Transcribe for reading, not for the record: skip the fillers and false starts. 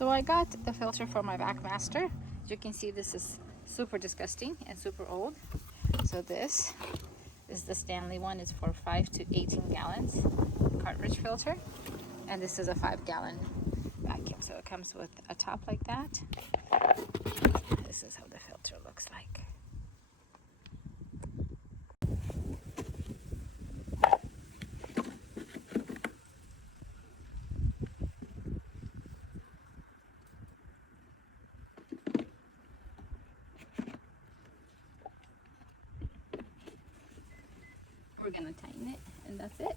So I got the filter for my Vac Master. As you can see, this is super disgusting and super old. So this is the Stanley one. It's for 5 to 18 gallons cartridge filter. And this is a 5-gallon vacuum. So it comes with a top like that. This is how the filter looks like. We're gonna tighten it, and that's it.